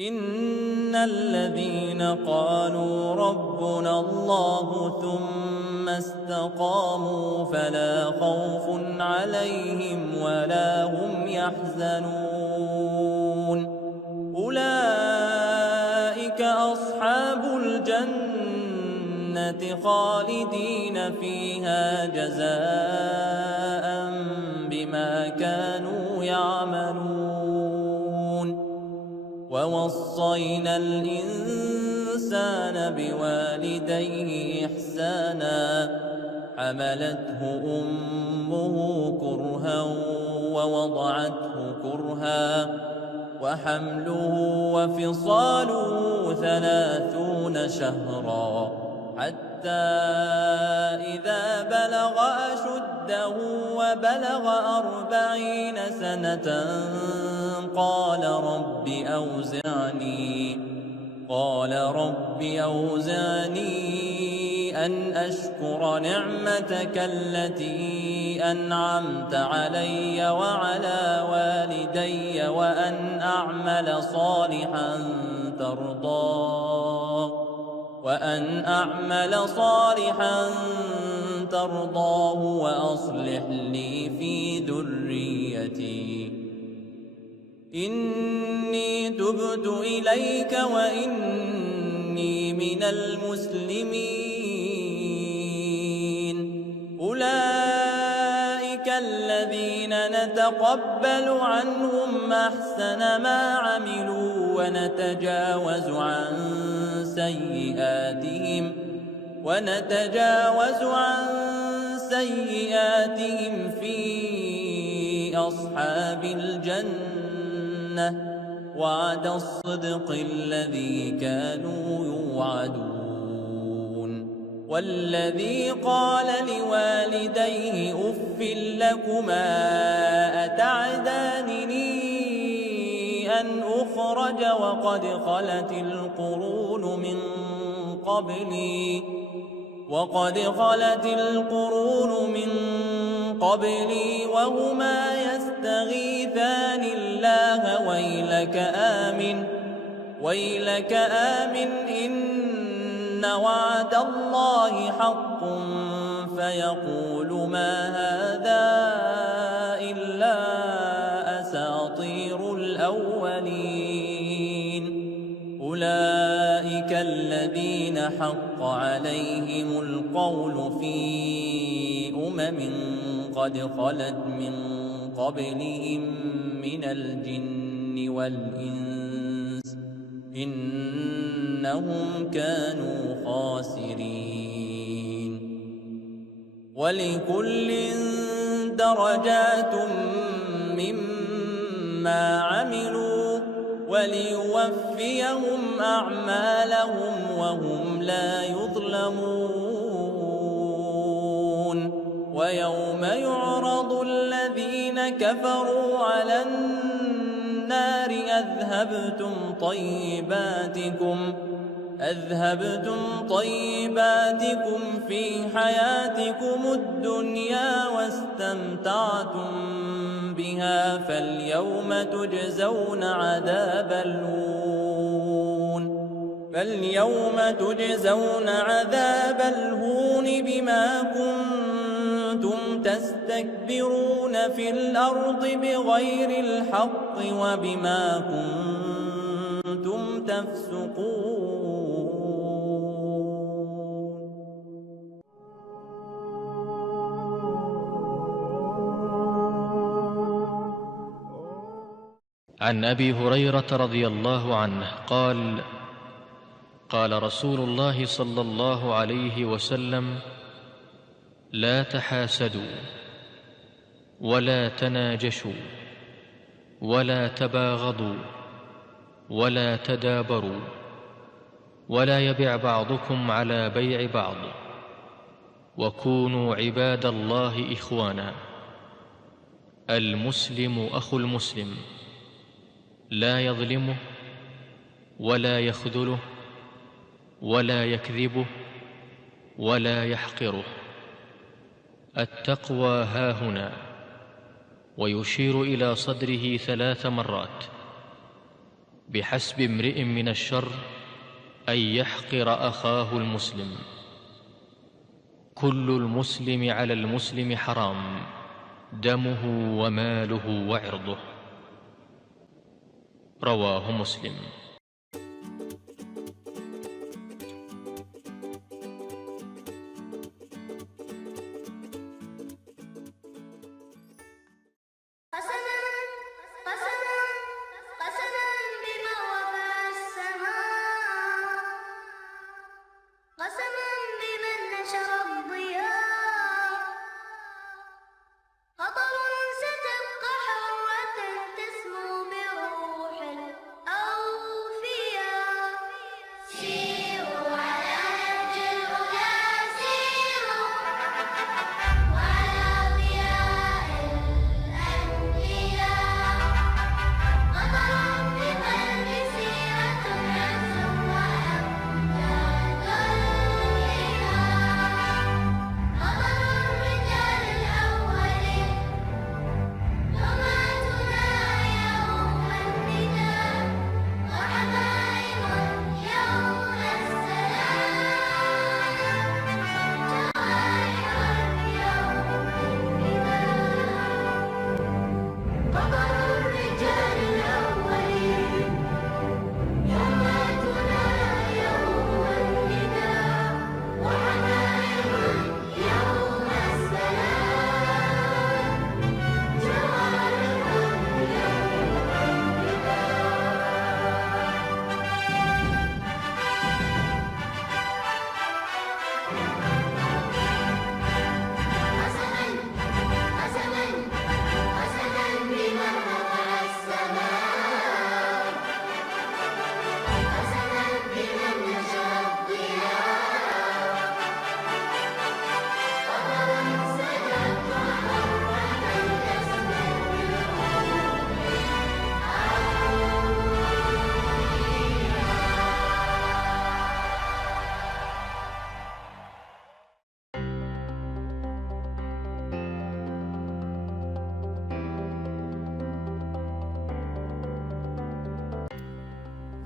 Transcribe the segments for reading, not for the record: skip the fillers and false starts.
إن الذين قالوا ربنا الله ثم استقاموا فلا خوف عليهم ولا هم يحزنون أولئك أصحاب الجنة خالدين فيها جزاء بما كانوا يعملون ووصينا الإنسان بوالديه إحسانا حملته أمه كرها ووضعته كرها وحمله وفصاله 30 شهرا حتى إذا بلغ أشده وبلغ 40 سنة قال رب أوزعني أن أشكر نعمتك التي أنعمت علي وعلى والدي وأن أعمل صالحا ترضاه وأصلح لي في ذريتي إني تبت إليك وإني من المسلمين أولئك الذين نتقبل عنهم أحسن ما عملوا ونتجاوز عن سيئاتهم في أصحاب الجنة وعد الصدق الذي كانوا يوعدون والذي قال لوالديه أف لكما أتعدانني أن أخرج وقد خلت القرون من قبلي وهما يستغيثان الله ويلك آمن إن وعد الله حق فيقول ما هذا إلا أساطير الأولين أولئك الذين حق عليهم القول في قد خلت من قبلهم من الجن والإنس إنهم كانوا خاسرين ولكل درجات مما عملوا وليوفيهم أعمالهم وهم لا يظلمون ويوم يعرض الذين كفروا على النار أذهبتم طيباتكم في حياتكم الدنيا واستمتعتم بها فاليوم تجزون عذاب الهون بما كنتم تستكبرون في الأرض بغير الحق وبما كنتم تفسقون. عن أبي هريرة رضي الله عنه قال: قال رسول الله صلى الله عليه وسلم: لا تحاسدوا ولا تناجشوا ولا تباغضوا ولا تدابروا ولا يبع بعضكم على بيع بعض وكونوا عباد الله إخوانا. المسلم أخو المسلم لا يظلمه ولا يخذله ولا يكذبه ولا يحقره. التقوى هاهنا، ويشير إلى صدره 3 مرات، بحسب امرئ من الشر أن يحقر أخاه المسلم. كل المسلم على المسلم حرام، دمه وماله وعرضه. رواه مسلم.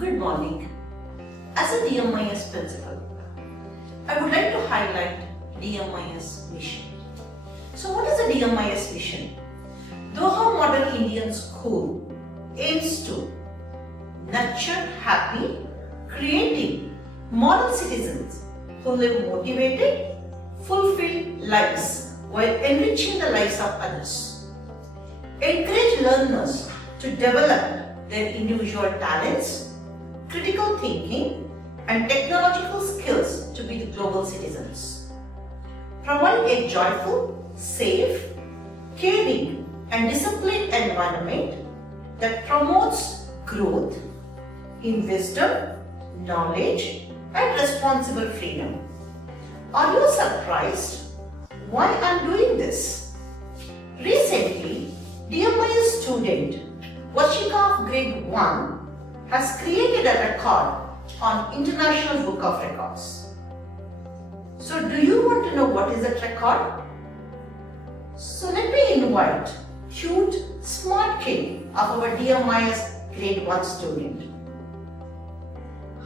Good morning. As a DMIS principal, I would like to highlight DMIS mission. So what is a DMIS mission? Doha Model Indian School aims to nurture happy, creative, model citizens who live motivated, fulfilled lives while enriching the lives of others. Encourage learners to develop their individual talents, critical thinking, and technological skills to be the global citizens. Provide a joyful, safe, caring, and disciplined environment that promotes growth in wisdom, knowledge, and responsible freedom. Are you surprised why I am doing this? Recently, DMIS student Vashika of grade 1 has created a record on International Book of Records. So do you want to know what is that record? So let me invite cute, smart kid of our DMIS grade 1 student.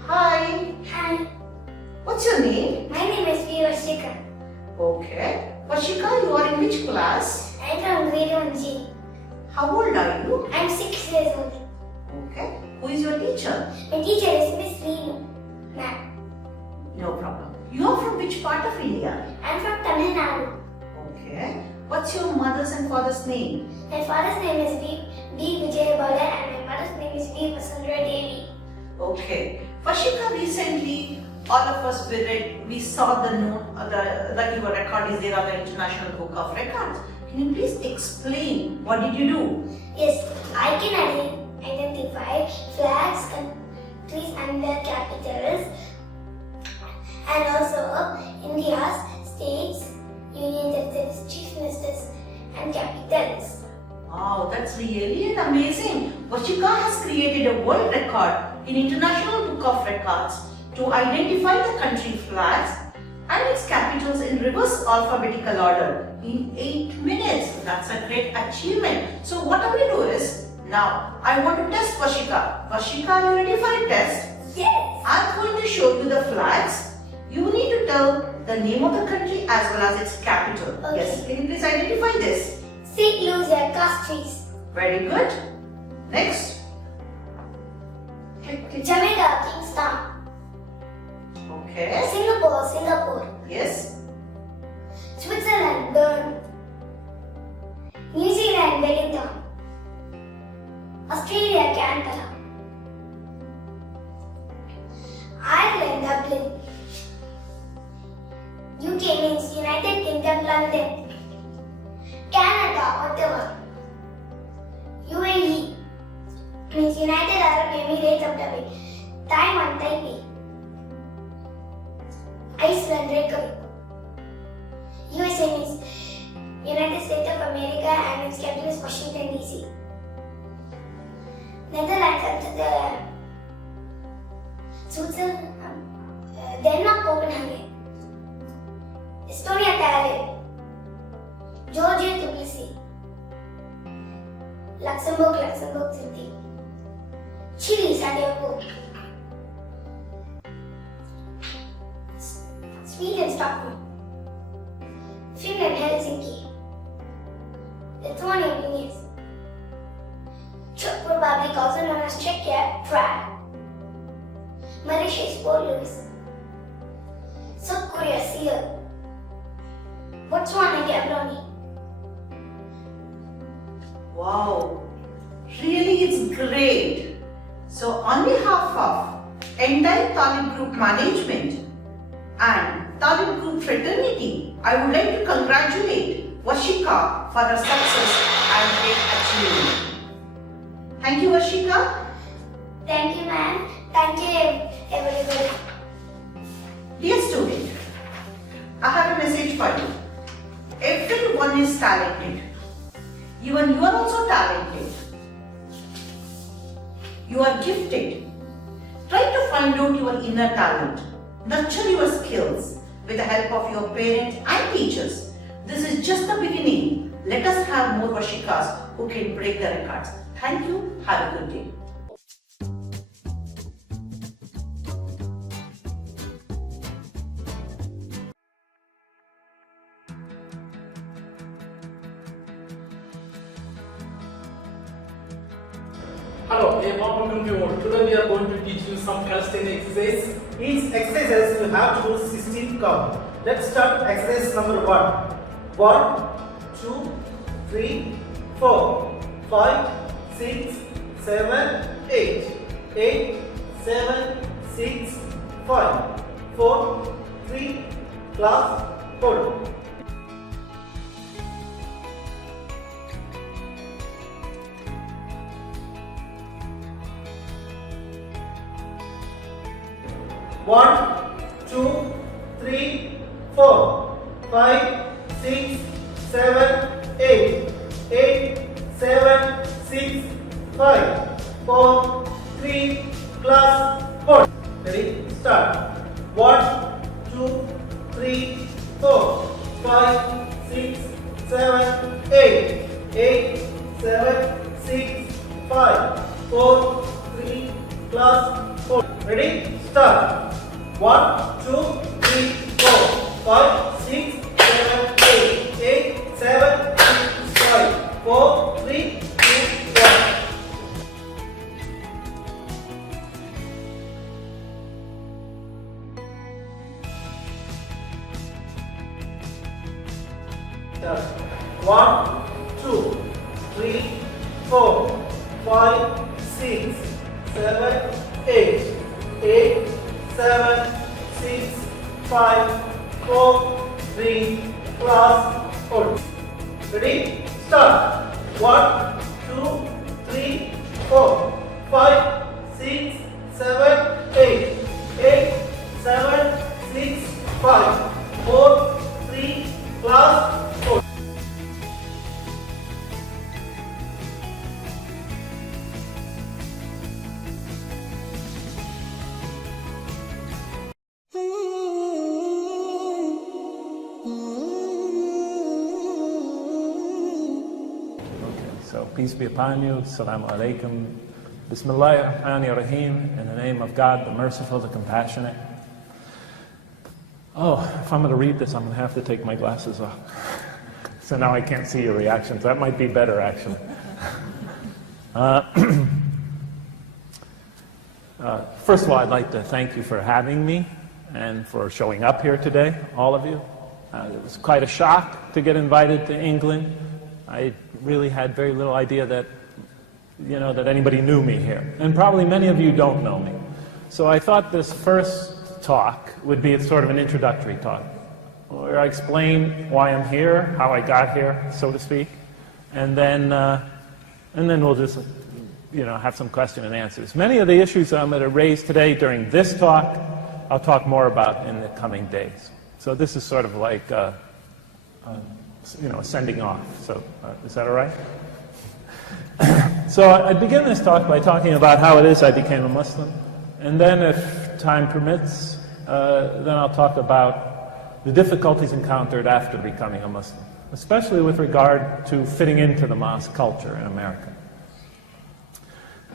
Hi. Hi, What's your name? my name is Vashika. Okay. Vashika, you are in which class? I'm from grade 1G. How old are you? I'm 6 years old. Okay. Who is your teacher? My teacher is Miss Reenu, ma'am. No problem. You are from which part of India? I'm from Tamil Nadu. Okay. What's your mother's and father's name? My father's name is B. Vijayabala and my mother's name is V. Vasundara Devi. Okay. Vashika, recently all of us we saw the note that your record is there on the International Book of Records. Can you please explain what did you do? Yes, I can identify flags, countries and their capitals, and also India's states, union territories, chief ministers and capitals. Wow, that's really amazing. Vashika has created a world record in International Book of Records to identify the country flags and its capitals in reverse alphabetical order in 8 minutes. That's a great achievement. So what I will do is, Now, I want to test Vashika. Vashika, are you ready for a test? Yes. I'm going to show you the flags. You need to tell the name of the country as well as its capital. Okay. Yes, can you please identify this? St. Lucia, Castries. Very good. Next. Jamaica, Kingston. Okay. Singapore, Singapore. Yes. Switzerland, Bern. New Zealand, Wellington. Australia, Canberra. Ireland, Dublin. UK means United Kingdom, London. Canada, Ottawa. UAE means United Arab Emirates of Dubai. Taiwan, Taipei. Iceland, Reykjavik. USA means United States of America and its capital is Washington DC. Netherlands, Amsterdam. Switzerland, Denmark, Copenhagen. Estonia, Tallinn. Georgia, Tbilisi. Luxembourg, Luxembourg City. Chile, Santiago. Sweden, Stockholm. Finland, Helsinki. Lithuania, Vilnius. Czech Republic, also known as Czechia, Prague. Mauritius, Port Louis. South Korea, Seoul. Botswana, Gaborone. Wow. Really, it's great. So, on behalf of entire Talib Group management and Talib Group fraternity, I would like to congratulate Vashika for her success and great achievement. Thank you, Vashika. Thank you, ma'am. Thank you, everybody. Dear student, I have a message for you. Everyone is talented. Even you are also talented. You are gifted. Try to find out your inner talent. Nurture your skills with the help of your parents and teachers. This is just the beginning. Let us have more Vashikas who can break the records. Thank you. Have a good day. Hello, a warm welcome to you all. Today we are going to teach you some calisthenics exercise. Each exercise you have to use 16 count. Let's start exercise number 1. 1, 2, 3, 4, 5, 6, 7, 8. 8, 7, 6, 5, 4, 3, class, hold. One, two, three, 4, 5, 6, 7, 8. 8, 7, 6, 5, 4, 3, class, hold. Ready? Start. 1, 2, 3, 4, 5, 6, 7, 8. 8, 7, 6, 5, 4, 3, class, hold. Ready? Start. 1, 2, 3, 4, 5, 6, 7, 8. 8, 7, 6, 5, 4, 3, 2, 1. Start. 1, 2, 3, 4, 5, 6, 7, 8. 8, 7, 6, 5, 4, 3, class, hold. Ready? Start. 1, 2, 3, 4, 5, 6, 7, 8. 8, 7, 6, 5, 4, 3, class, hold. So peace be upon you. Assalamu alaikum. Bismillahir Rahmanir Rahim. In the name of God, the merciful, the compassionate. Oh, if I'm going to read this, I'm going to have to take my glasses off. So now I can't see your reactions. That might be better, actually. First of all, I'd like to thank you for having me and for showing up here today, all of you. It was quite a shock to get invited to England. I really had very little idea that, that anybody knew me here. And probably many of you don't know me. So I thought this first talk would be sort of an introductory talk, where I explain why I'm here, how I got here, so to speak, and then we'll just have some question and answers. Many of the issues I'm going to raise today during this talk, I'll talk more about in the coming days. So this is sort of like a sending off. So is that all right? So I begin this talk by talking about how it is I became a Muslim, and then, if time permits, then I'll talk about the difficulties encountered after becoming a Muslim, especially with regard to fitting into the mosque culture in America.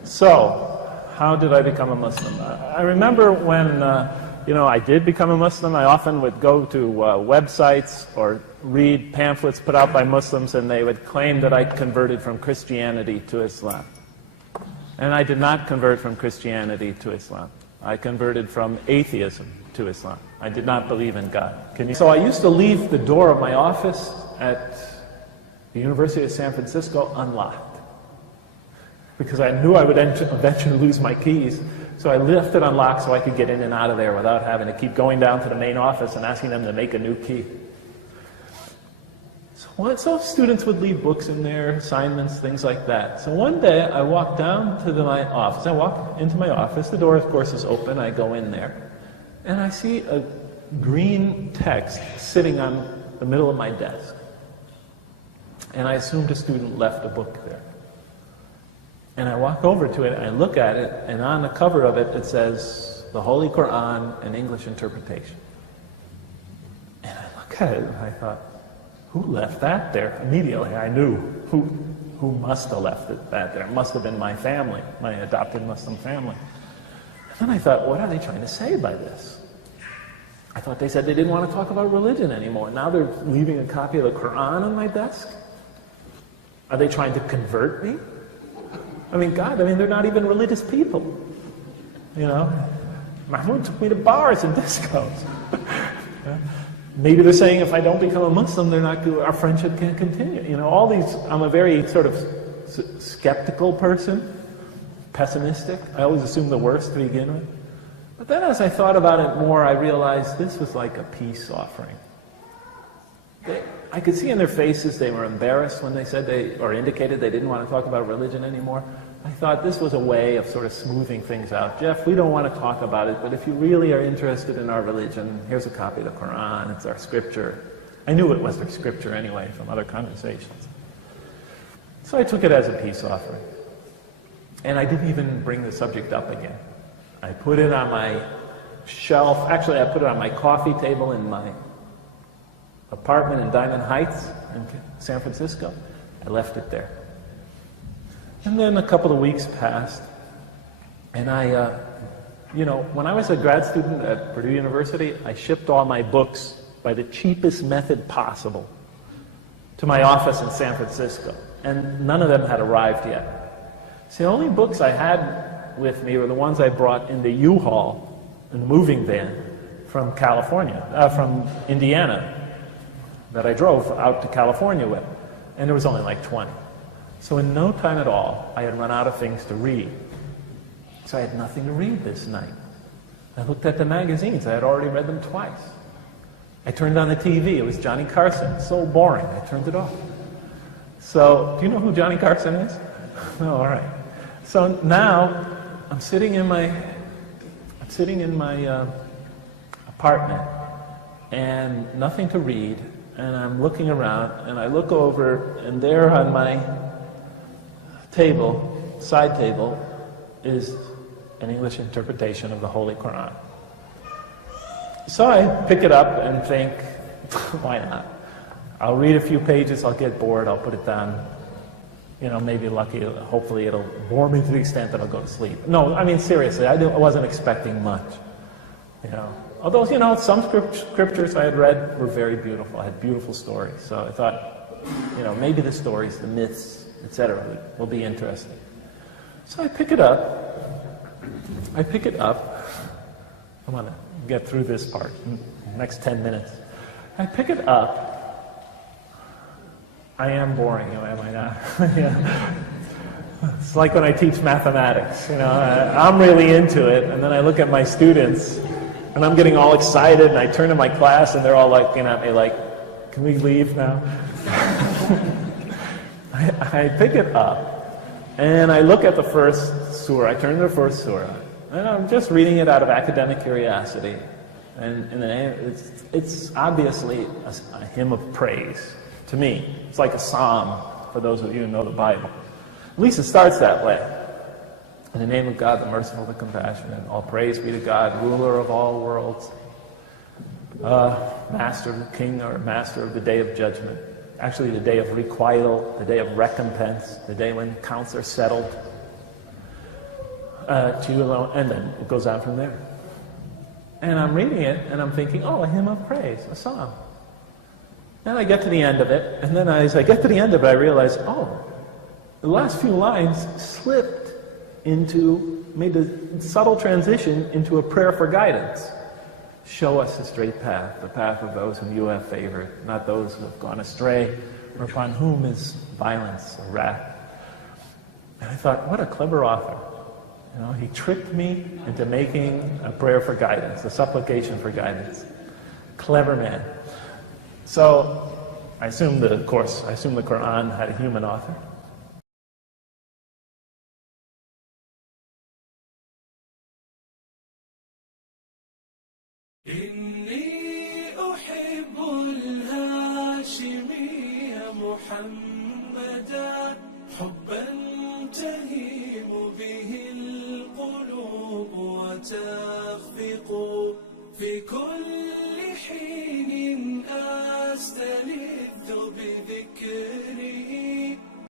So, how did I become a Muslim? I remember when, I did become a Muslim, I often would go to websites or read pamphlets put out by Muslims, and they would claim that I converted from Christianity to Islam. And I did not convert from Christianity to Islam. I converted from atheism to Islam. I did not believe in God. So I used to leave the door of my office at the University of San Francisco unlocked, because I knew I would eventually lose my keys. So I left it unlocked so I could get in and out of there without having to keep going down to the main office and asking them to make a new key. So students would leave books in there, assignments, things like that. So one day I walked down to my office. I walk into my office. The door, of course, is open. I go in there. And I see a green text sitting on the middle of my desk. And I assumed a student left a book there. And I walk over to it, and I look at it, and on the cover of it, it says, the Holy Quran, an English interpretation. And I look at it, and I thought, who left that there? Immediately, I knew who must have left that there. It must have been my family, my adopted Muslim family. And then I thought, what are they trying to say by this? I thought they said they didn't want to talk about religion anymore. Now they're leaving a copy of the Quran on my desk? Are they trying to convert me? They're not even religious people. Mahmoud took me to bars and discos. Maybe they're saying if I don't become a Muslim, our friendship can't continue. All these, I'm a very sort of skeptical person, pessimistic. I always assume the worst to begin with. But then as I thought about it more, I realized this was like a peace offering. I could see in their faces they were embarrassed when they said or indicated they didn't want to talk about religion anymore. I thought this was a way of sort of smoothing things out. Jeff, we don't want to talk about it, but if you really are interested in our religion, here's a copy of the Quran. It's our scripture. I knew it was their scripture anyway from other conversations. So I took it as a peace offering. And I didn't even bring the subject up again. I put it on my shelf. Actually, I put it on my coffee table in my apartment in Diamond Heights in San Francisco. I left it there. And then a couple of weeks passed, and when I was a grad student at Purdue University, I shipped all my books by the cheapest method possible to my office in San Francisco, and none of them had arrived yet. So the only books I had with me were the ones I brought in the U-Haul, in the moving van, from from Indiana, that I drove out to California with, and there was only like 20. So in no time at all, I had run out of things to read. So I had nothing to read this night. I looked at the magazines. I had already read them twice. I turned on the TV. It was Johnny Carson. So boring. I turned it off. So, do you know who Johnny Carson is? No, all right. So now, I'm sitting in my apartment, and nothing to read, and I'm looking around, and I look over, and there on my side table, is an English interpretation of the Holy Quran. So I pick it up and think, why not? I'll read a few pages, I'll get bored, I'll put it down. maybe lucky, hopefully it'll bore me to the extent that I'll go to sleep. No, I mean, seriously, I wasn't expecting much, Although, some scriptures I had read were very beautiful. I had beautiful stories. So I thought, maybe the stories, the myths, etc. will be interesting. So I pick it up. I want to get through this part in the next 10 minutes. I pick it up. I am boring, am I not? Yeah. It's like when I teach mathematics. I'm really into it, and then I look at my students, and I'm getting all excited, and I turn to my class, and they're all looking at me like, "Can we leave now?" I pick it up, and I look at the first surah. I turn to the first surah, and I'm just reading it out of academic curiosity. And in the name, it's obviously a hymn of praise to me. It's like a psalm for those of you who know the Bible. At least it starts that way. In the name of God, the merciful, the compassionate, all praise be to God, ruler of all worlds, master of the king or master of the day of judgment. Actually, the day of requital, the day of recompense, the day when counts are settled. To you alone, and then it goes on from there. And I'm reading it, and I'm thinking, oh, a hymn of praise, a psalm. And I get to the end of it, and then as I get to the end of it, I realize, oh, the last few lines made a subtle transition into a prayer for guidance. Show us the straight path, the path of those whom you have favored, not those who have gone astray, or upon whom is violence or wrath. And I thought, what a clever author. He tricked me into making a prayer for guidance, a supplication for guidance. Clever man. So I assume the Quran had a human author. إني أحب الهاشمي محمدا حبا تهيم به القلوب وتخفق في كل حين